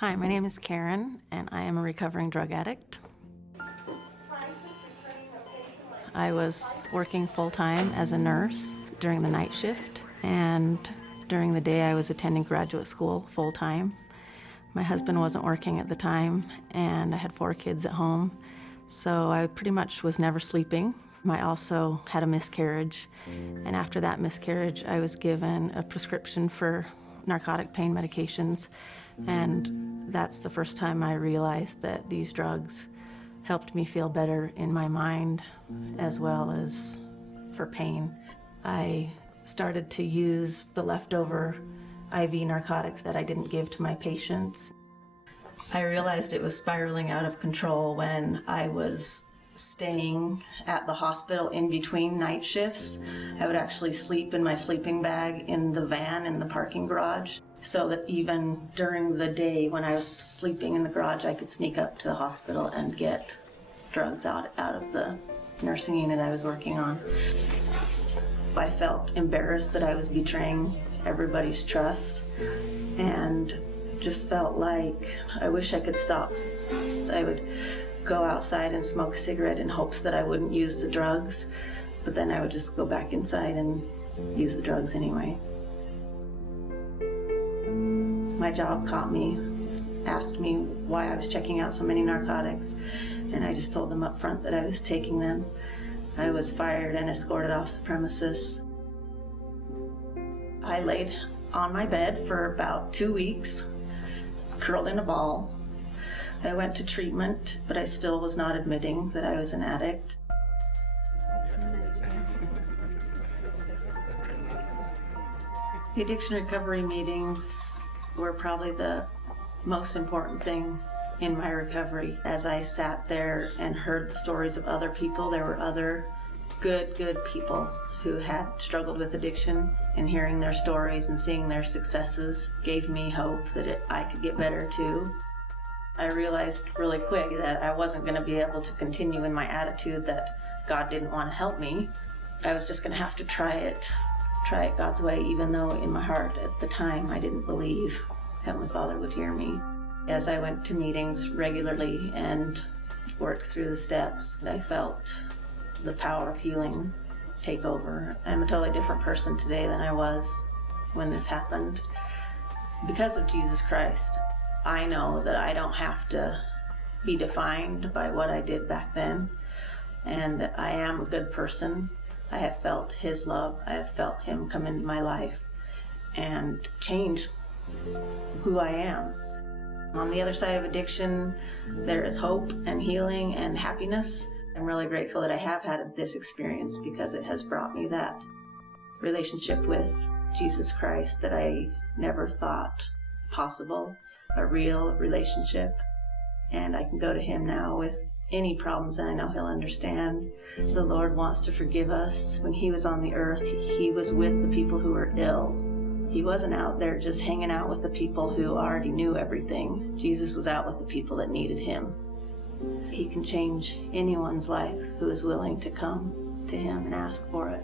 Hi, my name is Karen, and I am a recovering drug addict. I was working full-time as a nurse during the night shift, and during the day I was attending graduate school full-time. My husband wasn't working at the time, and I had 4 kids at home, so I pretty much was never sleeping. I also had a miscarriage, and after that miscarriage I was given a prescription for narcotic pain medications, and that's the first time I realized that these drugs helped me feel better in my mind as well as for pain. I started to use the leftover IV narcotics that I didn't give to my patients. I realized it was spiraling out of control when I was staying at the hospital in between night shifts. I would actually sleep in my sleeping bag in the van in the parking garage, so that even during the day when I was sleeping in the garage, I could sneak up to the hospital and get drugs out of the nursing unit I was working on. I felt embarrassed that I was betraying everybody's trust, and just felt like I wish I could stop. I would go outside and smoke a cigarette in hopes that I wouldn't use the drugs, but then I would just go back inside and use the drugs anyway. My job caught me, asked me why I was checking out so many narcotics, and I just told them up front that I was taking them. I was fired and escorted off the premises. I laid on my bed for about 2 weeks, curled in a ball. I went to treatment, but I still was not admitting that I was an addict. The addiction recovery meetings were probably the most important thing in my recovery. As I sat there and heard the stories of other people, there were other good people who had struggled with addiction, and hearing their stories and seeing their successes gave me hope that I could get better too. I realized really quick that I wasn't going to be able to continue in my attitude that God didn't want to help me. I was just going to have to try it God's way, even though in my heart at the time I didn't believe Heavenly Father would hear me. As I went to meetings regularly and worked through the steps, I felt the power of healing take over. I'm a totally different person today than I was when this happened. Because of Jesus Christ, I know that I don't have to be defined by what I did back then, and that I am a good person. I have felt His love. I have felt Him come into my life and change who I am. On the other side of addiction, there is hope and healing and happiness. I'm really grateful that I have had this experience, because it has brought me that relationship with Jesus Christ that I never thought possible, a real relationship. And I can go to Him now with any problems, and I know He'll understand. The Lord wants to forgive us. When He was on the earth, He was with the people who were ill. He wasn't out there just hanging out with the people who already knew everything. Jesus was out with the people that needed Him. He can change anyone's life who is willing to come to Him and ask for it.